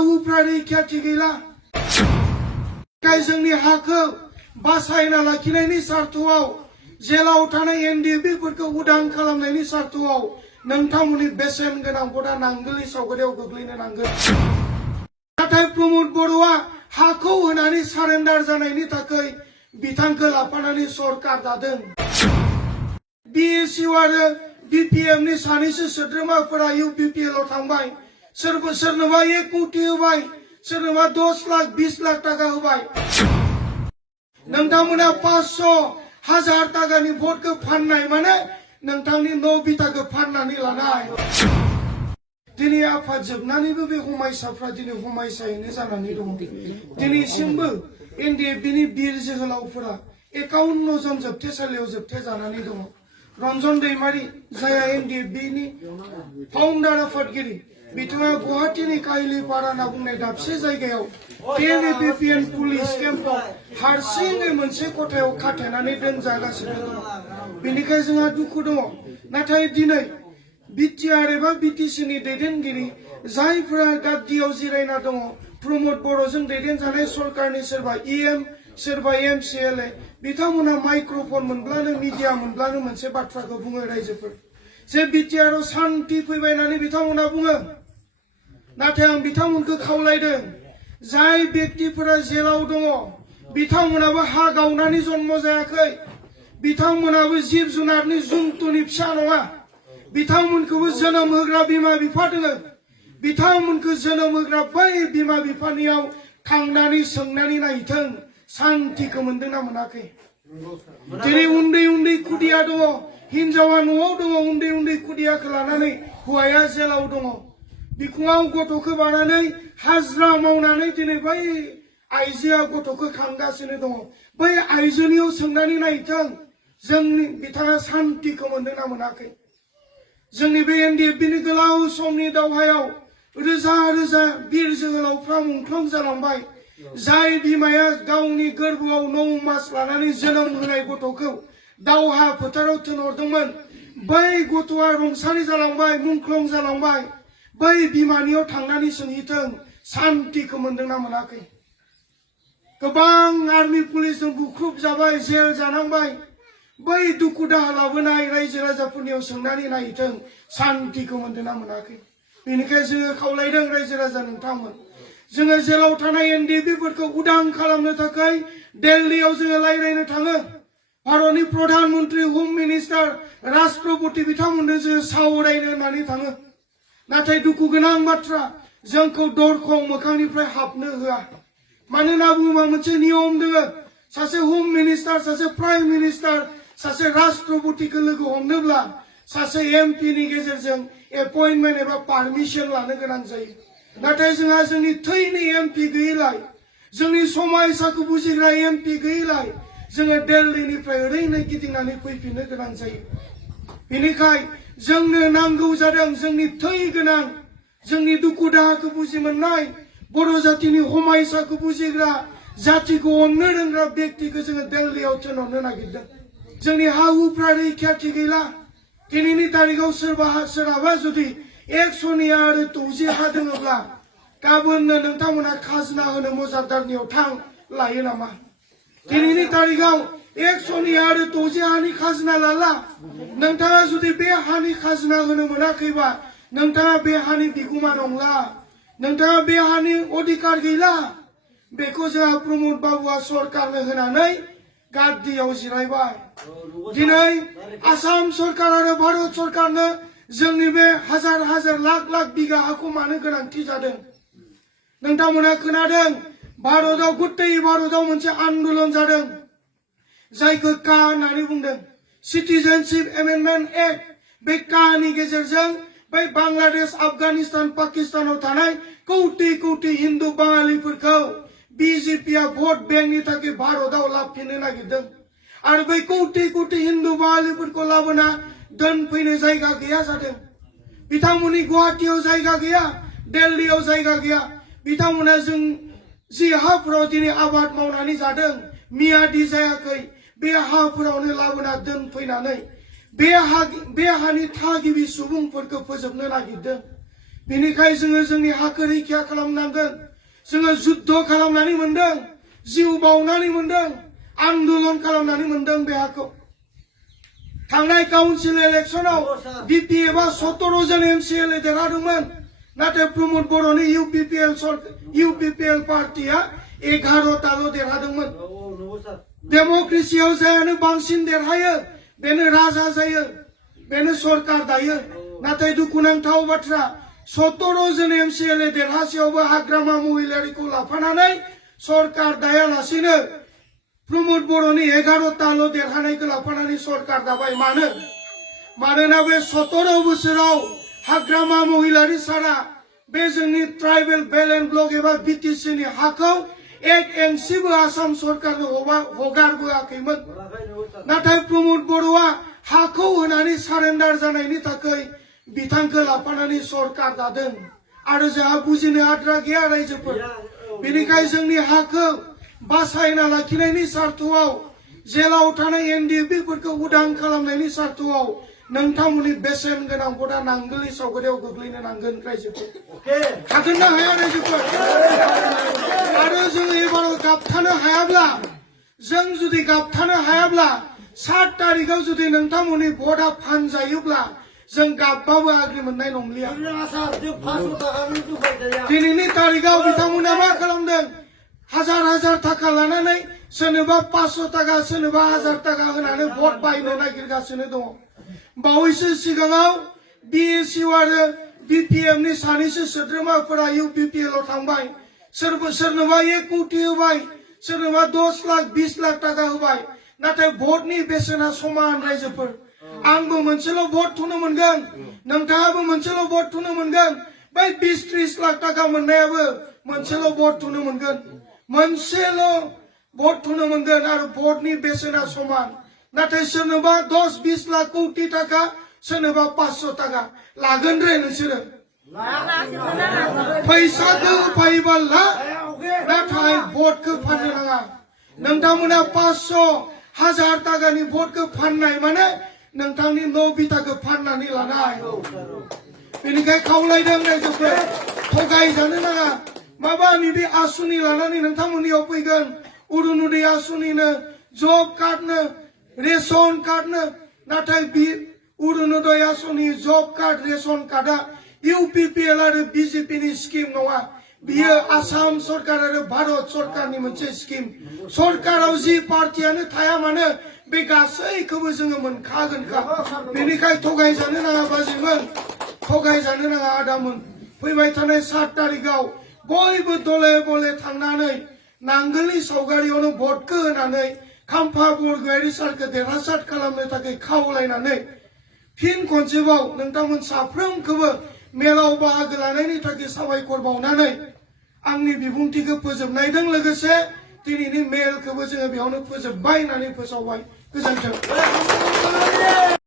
हुफ्रा रैखाथि गैला जोंनि हाखौ बासायना लाखिनायनि सार्थआव जेलाव थानाय एनडिएफबिफोरखौ उदां खालामनायनि सार्थआव नोंथांमोननि बेसेन गोनां भटआ नांगोलनि सावगारियाव गोग्लैनो नांगोन। नाथाय प्रमोद बर'आ हाखौ होनानै सारेन्डार जानायनि थाखाय बिथांखौ लाफानानै सरकार दादों। बिएसइउ आरो बिपिएमनि सानैसो सोद्रोमाफोरा इउपिपिएलआव थांबाय, सोरनोबा 1 कोटि होबाय, सोरनोबा 10 लाख 20 लाख टाका होबाय। नोंथांमोना 500,000 टाकानि भटखौ फाननाय माने नोंथांनि न' बिथाखौ फाननानै लानाय। दिनै आफाद जोबनानैबो बे हमायसाफ्रा दिनै हमायसायैनो जानानै दङ। दिनैसिमबो एनडिएफबिनि बिर जोहोलावफोरा 51 जन जोबथेसालियाव जोबथेजानानै दङ। रन्जन दैमारि जाया एनडिएफबिनि फाउन्डार आफादगिरि, बिथाङा गुवाहाटीनि काहिलिपारा होनना बुंनाय दाबसे जायगायाव एनएपिपिएन पुलिस केम्पआव हारसिङै मोनसे खथायाव खाथेनानै दोनजागासिनो दङ। बेनिखायनो जोंहा दुखु दङ। नाथाय दिनै बिटिआर एबा बिटिसिनि दैदेनगिरि जायफोरा गाद्दियाव जिरायना दङ, प्रमोद बर'जों दैदेनजानाय सरकारनि सोरबा इएम सोरबा एमसिएलए, बिथांमोना माइक्र'फन मोनब्लानो मिडिया मोनब्लानो मोनसे बाथ्राखौ बुङो रायजोफोर जे बिटिआरआव शान्ति फैबाय होननानै बिथांमोना बुङो। नाथाय आं बिथांमोनखौ खावलायदों, जाय व्यक्तिफोरा जेलाव दङ बिथांमोनाबो हा गावनानै जन्म जायाखै, बिथांमोनाबो जिब जुनारनि जुन्थुनि फिसा नङा, बिथांमोनखौबो जोनोम होग्रा बिमा बिफा दोङो। बिथांमोनखौ जोनोम होग्रा बै बिमा बिफानियाव थांनानै सोंनानै नायथों शान्तिखौ मोनदोंना मोनाखै। दिनै उन्दै उन्दै खुदिया दङ, हिनजावा न'आव दङ, उन्दै उन्दै खुदियाखौ लानानै हौवाया जेलाव दङ। बिखुङाव गथ'खौ बानानै हाजिरा मावनानै दिनै बै आइजोआ गथ'खौ खांगासिनो दङ। बै आइजोनियाव सोंनानै नायथों जोंनि बिथाङा शान्तिखौ मोनदोंना मोनाखै। जोंनि बे एनडिएफबिनि गोलाव समनि दावहायाव रोजा रोजा बिर जोहोलावफ्रा मुंख्लं जालांबाय। जाय बिमाया गावनि गोरबोआव 9 मास लानानै जोनोम होनाय गथ'खौ दावहा फोथाराव थिनहरदोंमोन, बै गथ'आ रुंसारि जालांबाय, मुंख्लं जालांबाय। बै बिमानियाव थांनानै सोंहैथों शान्तिखौ मोनदोंना मोनाखै। गोबां आर्मि पुलिसजों बुख्रुब जाबाय, जेल जानांबाय। बै दुखु दाहा लाबोनाय रायजो राजाफोरनियाव सोंनानै नायथों शान्तिखौ मोनदोंना मोनाखै। बेनिखायनो जोङो खावलायदों रायजो राजा नोंथांमोन, जोङो जेलाव थानाय एनडिएफबिफोरखौ उदां खालामनो थाखाय दिल्लीयाव जोङो रायज्लायनो थाङो। भारतनि प्रधान मन्त्रि, हम मिनिस्टार, राष्ट्रपति बिथांमोननो जोङो सावरायनो होननानै थाङो। नाथाय दुखु गोनां बाथ्रा, जोंखौ दरखं मोखांनिफ्राय हाबनो होआ। मानोना बुङोबा मोनसे नियम दोङो, सासे हम मिनिस्टार, सासे प्राइम मिनिस्टार, सासे राष्ट्रपतिखौ लोगो हमनोब्ला सासे एमपिनि गेजेरजों एपइन्टमेन्ट एबा पारमिसन लानो गोनां जायो। नाथाय जोंहा जोंनि थैनि एमपि गैयैलाय, जोंनि समायसाखौ बुजिग्रा एमपि गैयैलाय जोङो दिल्लीनिफ्राय ओरैनो गिदिंनानै फैफिननो गोनां जायो। बेनिखायनो जोंनो नांगौ जादों जोंनि थै गोनां, जोंनि दुखु दाहाखौ बुजि मोननाय, बर' जातिनि हमायसाखौ बुजिग्रा, जातिखौ अननो रोंग्रा व्यक्तिखौ जोङो दिल्लीयाव थिनहरनो नागिरदों। जोंनि हा हुफ्रा रैखाथि गैला। दिनैनि तारिखाव सोरहाबा जुदि 100 आरो 30 हा दङब्ला गाबोननो नोंथांमोना खाजोना होनो मजादारनियाव थां लायो नामा? दिनैनि तारिखाव 100 आरो 30 हानि खाजोना लाला। नोंथाङा जुदि बे हानि खाजोना होनो मोनाखैबा नोंथाङा बे हानि बिगुमा नंला, नोंथाङा बे हानि अधिकार गैला। बेखौ जोंहा प्रमोद बाबुआ सरकारनो होनानै गाद्दियाव जिरायबाय। दिनै आसाम सरकार आरो भारत सरकारनो जोंनि बे हाजार हाजार लाख लाख बिघा हाखौ मानो गोनांथि जादों? नोंथांमोना खोनादों, भारतआव गथै भारतआव मोनसे आन्दोलन जादों जायखौ का होननानै बुंदों, सिटिजेनशिप एमेन्डमेन्ट एक्ट। बे कानि गेजेरजों बै बांलादेश, आफगानिस्तान, पाकिस्तानाव थानाय कौटि कौटि हिन्दु बाङालिफोरखौ बिजेपिया भट बेंकनि थाखाय भारतआव लाबोफिननो नागिरदों। आरो बै कौटि कौटि हिन्दु बाङालिफोरखौ लाबोना दोनफैनो जायगा गैया जादों। बिथांमोननि गुवाहाटीयाव जायगा गैया, दिल्लीयाव जायगा गैया। बिथांमोना जों जि हाफोराव दिनै आबाद मावनानै जादों, मियादि जायाखै, बे हाफोरावनो लाबोना दोनफैनानै बे हानि थागिबि सुबुंफोरखौ फोजोबनो नागिरदों। बेनिखाय जोङो जोंनि हाखौ रैखा खालामनांगोन जोङो जुद्ध खालामनानै मोनदों जिउ बावनानै मोनदों आन्दोलन खालामनानै मोनदों बे हाखौ थांनाय काउन्सिल इलेक्शनाव बिपिएफआ 17 जन एमसिएलए देरहादोंमोन नाथाय प्रमोद बर'नि इउपिपिएल पार्टिया 11ताल' देरहादोंमोन डेम'क्रेसियाव जायानो बांसिन देरहायो बेनो राजा जायो बेनो सरकार दायो नाथाय दुखुनांथाव बाथ्रा 17 जन एमसिएलए देरहासेयावबो हाग्रामा महिलारिखौ लाफानानै सरकार दायालासेनो प्रमोद बर'नि 11ताल' देरहानायखौ लाफानानै सरकार दाबाय मानोना बे 17 बोसोराव हाग्रामा महिलारि सारा बे जोंनि ट्राइबेल बेल्ट एन्ड ब्लक एबा बिटिसिनि हाखौ 1 इन्सिबो आसाम सरकारनो हगारबोआखैमोन नाथाय प्रमोद बर'आ हाखौ होनानै सारेन्डार जानायनि थाखाय बिथांखौ लाफानानै सरकार दादों आरो जोंहा बुजिनो आद्रा गैया रायजोफोर बेनिखाय जोंनि हाखौ बासायना लाखिनायनि सार्थआव जेलाव थानाय एनडिएफबिफोरखौ उदां खालामनायनि सार्थआव नोंथांमोननि बेसेन गोनां भटआ नांगोलनि सावगारियाव गोग्लैनो नांगोन रायजोफोर हागोन ना हाया रायजोफोर आरो जों एबाराव गाबथानो हायाब्ला जों जुदि गाबथानो हायाब्ला 7 तारिखाव जुदि नोंथांमोननि भटआ फानजायोब्ला जों गाबबाबो आग्रि मोननाय नंलिया दिनैनि तारिखाव बिथांमोना मा खालामदों हाजार थाखा लानानै सोरनोबा 500 ताका सोरनोबा 1000 ताका होनानै भट बायनो नागिरगासिनो दङ बावैसो सिगाङाव बिएसइउ आरो बिपिएफनि सानैसो सोद्रोमाफोरा इउपिपिएलआव थांबाय सोरनोबा 1 कोटि होबाय सोरनोबा 10 लाख 20 लाख ताका होबाय नाथाय भटनि बेसेना समान रायजोफोर आंबो मोनसेल' भट थुनो मोनगोन नोंथाङाबो मोनसेल' भट थुनो मोनगोन बै 20-30 लाख ताका मोननायाबो मोनसेल' भट थुनो मोनगोन मोनसेल' भट थुनो मोनगोन आरो भटनि बेसेना समान नाथाय सोरनोबा 10-20 लाख कोटि ताका सोरनोबा 500 ताका लागोन रे नोंसोरो फैसाखौ होफायोब्ला नाथाय भटखौ फाननो नाङा नोंथांमोना 500,000 ताकानि भटखौ फाननाय माने नोंथांनि न' बिथाखौ फाननानै लानाय बेनिखाय खावलायदों रायजोफोर थगायजानो नाङा माबा बे आसुनि लानानै नोंथांमोननियाव फैगोन अरुणोदय आसुनिनो जब कार्डनो रेशन कार्डनो नाथाय बे अरुणोदय आसुनि जब कार्ड रेशन कार्डआ इउपिपिएल आरो बिजेपिनि स्किम नङा बियो आसाम सरकार आरो भारत सरकारनि मोनसे स्किम सरकाराव जि पार्टियानो थाया मानो बे गासैखौबो जोङो मोनखागोनखा बेनिखाय थगायजानो नाङा बाजैमोन थगायजानो नाङा आदामोन फैबाय थानाय 7 तारिखाव बयबो दले बले थांनानै नांगोलनि सावगारियावनो भटखौ होनानै खाम्फा बरगयारि सारखौ देरहासार खालामनो थाखाय खावलायनानै फिन खनसेबाव नोंथांमोन साफ्रोमखौबो मेलाव बाहागो लानायनि थाखाय साबायखर बावनानै आंनि बिबुंथिखौ फोजोबनायजों लोगोसे दिनैनि मेलखौबो जोङो बेयावनो फोजोबबाय होननानै फोसावबाय गोजोन्थों